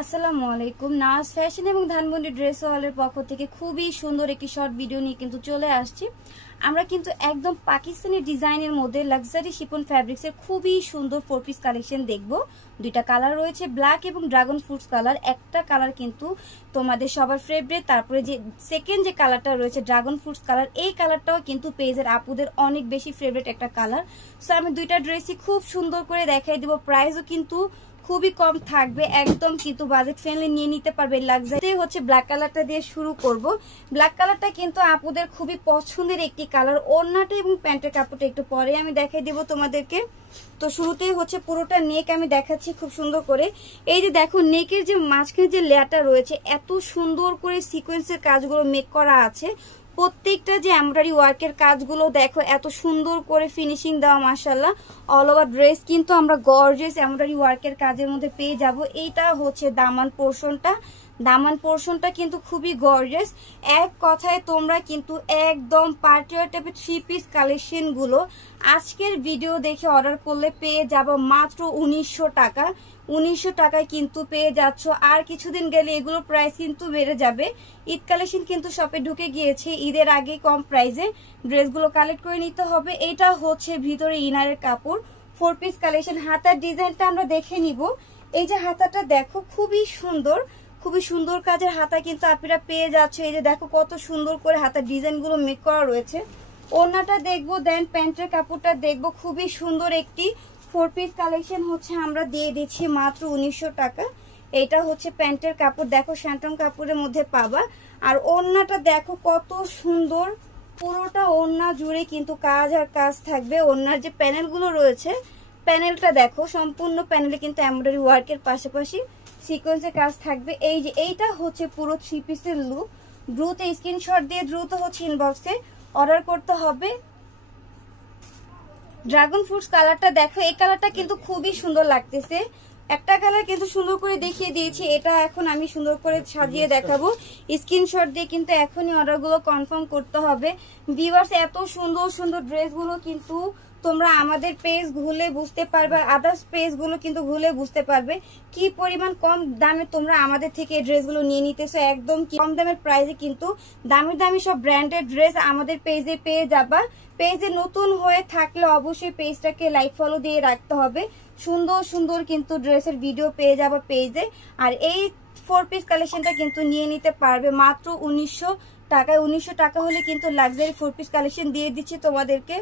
আসসালামু আলাইকুম। নাজ ফ্যাশন এবং ধানমন্ডি ড্রেস হলের পক্ষ থেকে খুবই সুন্দর একটি শর্ট ভিডিও নিয়ে কিন্তু চলে আসছি। আমরা কিন্তু একদম পাকিস্তানি ডিজাইনের মধ্যে লাক্সারি শিফন ফ্যাব্রিক্সের খুবই সুন্দর 4 পিস কালেকশন দেখব। দুইটা কালার রয়েছে, ব্ল্যাক এবং ড্রাগন ফ্রুটস কালার। একটা কালার কিন্তু তোমাদের সবার ফেভারিট, তারপরে যে সেকেন্ড যে কালারটা রয়েছে ড্রাগন ফ্রুটস কালার, এই কালারটাও কিন্তু পেজের আপুদের অনেক বেশি ফেভারিট একটা কালার। সো আমি দুইটা ড্রেসই খুব সুন্দর করে দেখাই দিব। প্রাইসও কিন্তু খুবই কম থাকবে, একদম কিন্তু বাজেট ফ্রেন্ডলি নিয়ে নিতে পারবে। লাক্সারি হচ্ছে ব্ল্যাক কালারটা দিয়ে শুরু করব। ব্ল্যাক কালারটা কিন্তু আপুদের খুবই পছন্দের একটি কালার। ওড়নাটা এবং প্যান্টের কাপড়টা একটু পরে আমি দেখাই দিব তোমাদেরকে। তো শুরুতেই হচ্ছে পুরোটা নেক আমি দেখাচ্ছি খুব সুন্দর করে। এই যে দেখো নেকের যে মাঝখানে যে লেয়ারটা রয়েছে, এত সুন্দর করে সিকোয়েন্সের কাজগুলো মেক করা আছে। প্রত্যেকটা যে এমব্রয়ডারি ওয়ার্কের কাজগুলো দেখো এত সুন্দর করে ফিনিশিং দেওয়া, মাশাআল্লাহ। অল ওভার ড্রেস কিন্তু আমরা গর্জিয়াস এমব্রয়ডারি ওয়ার্কের কাজের মধ্যে পেয়ে যাব। এইটা হচ্ছে দামান পোর্শনটা। দামান পোর্শনটা কিন্তু খুবই গর্জিয়াস। এক কথায় তোমরা কিন্তু একদম পার্টি ওয়্যার টাইপের 3 পিস কালেকশন গুলো আজকের ভিডিও দেখে অর্ডার করলে পেয়ে যাব মাত্র 1900 টাকা। 1900 টাকায় কিন্তু পেয়ে যাচ্ছ। আর কিছুদিন গেলে এগুলো প্রাইস কিন্তু বেড়ে যাবে। ঈদ কালেকশন কিন্তু শপে ঢুকে গিয়েছে, ঈদের আগে কম প্রাইসে ড্রেসগুলো কালেক্ট করে নিতে হবে। এটা হচ্ছে ভিতরে ইনারের কাপড়, 4 পিস কালেকশন। হাতার ডিজাইনটা আমরা দেখে নিব। এই যে হাতাটা দেখো খুবই সুন্দর, খুবই সুন্দর কাজের হাতা কিন্তু আপনারা পেয়ে যাচ্ছে। এই যে দেখো কত সুন্দর করে হাতার ডিজাইনগুলো মেক করা রয়েছে। ওড়নাটা দেখবো, দেন প্যান্টের কাপড়টা দেখবো। খুবই সুন্দর একটি 4 পিস কালেকশন হচ্ছে আমরা দিয়ে দিচ্ছি মাত্র 1900 টাকা। এটা হচ্ছে প্যান্টের কাপড়, দেখো শ্যান্টন কাপড়ের মধ্যে পাবা। আর ওড়নাটা দেখো কত সুন্দর, পুরোটা ওড়না জুড়ে কিন্তু কাজ আর কাজ থাকবে। ওড়নার যে প্যানেলগুলো রয়েছে, প্যানেলটা দেখো সম্পূর্ণ প্যানেলে কিন্তু এমব্রয়ডারি ওয়ার্কের পাশাপাশি সিকোয়েন্সের কাজ থাকবে। এই যে এইটা হচ্ছে পুরো 3 পিসের লুক। দ্রুত স্ক্রিনশট দিয়ে দ্রুত হচ্ছে ইনবক্সে অর্ডার করতে হবে। ড্রাগন ফ্রুটস কালারটা দেখো, এই কালারটা কিন্তু খুবই সুন্দর লাগতেছে। একটা কালার কিন্তু সুন্দর করে দেখিয়ে দিয়েছি, এটা এখন আমি সুন্দর করে সাজিয়ে দেখাবো। স্ক্রিনশট দিয়ে কিন্তু এখনই অর্ডারগুলো কনফার্ম করতে হবে। ভিউয়ার্স, এত সুন্দর সুন্দর ড্রেসগুলো কিন্তু তোমরা আমাদের পেজ ঘুরে বুঝতে পারবে, আদার্স পেজগুলো কিন্তু ঘুরে বুঝতে পারবে কি পরিমাণ কম দামে তোমরা আমাদের থেকে এই ড্রেসগুলো নিয়ে নিতেছো। একদম কম দামের প্রাইসে কিন্তু দামি দামি সব ব্র্যান্ডেড ড্রেস আমাদের পেজে পেয়ে যাবা। পেজে নতুন হয়ে থাকলে অবশ্যই পেজটাকে লাইক ফলো দিয়ে রাখতে হবে। সুন্দর সুন্দর কিন্তু ড্রেসের ভিডিও পেয়ে যাবা পেজে। আর এই 4 পিস কালেকশনটা কিন্তু নিয়ে নিতে পারবে মাত্র 1900 টাকায়। 1900 টাকা হলে কিন্তু লাক্সারি 4 পিস কালেকশন দিয়ে দিচ্ছি তোমাদেরকে।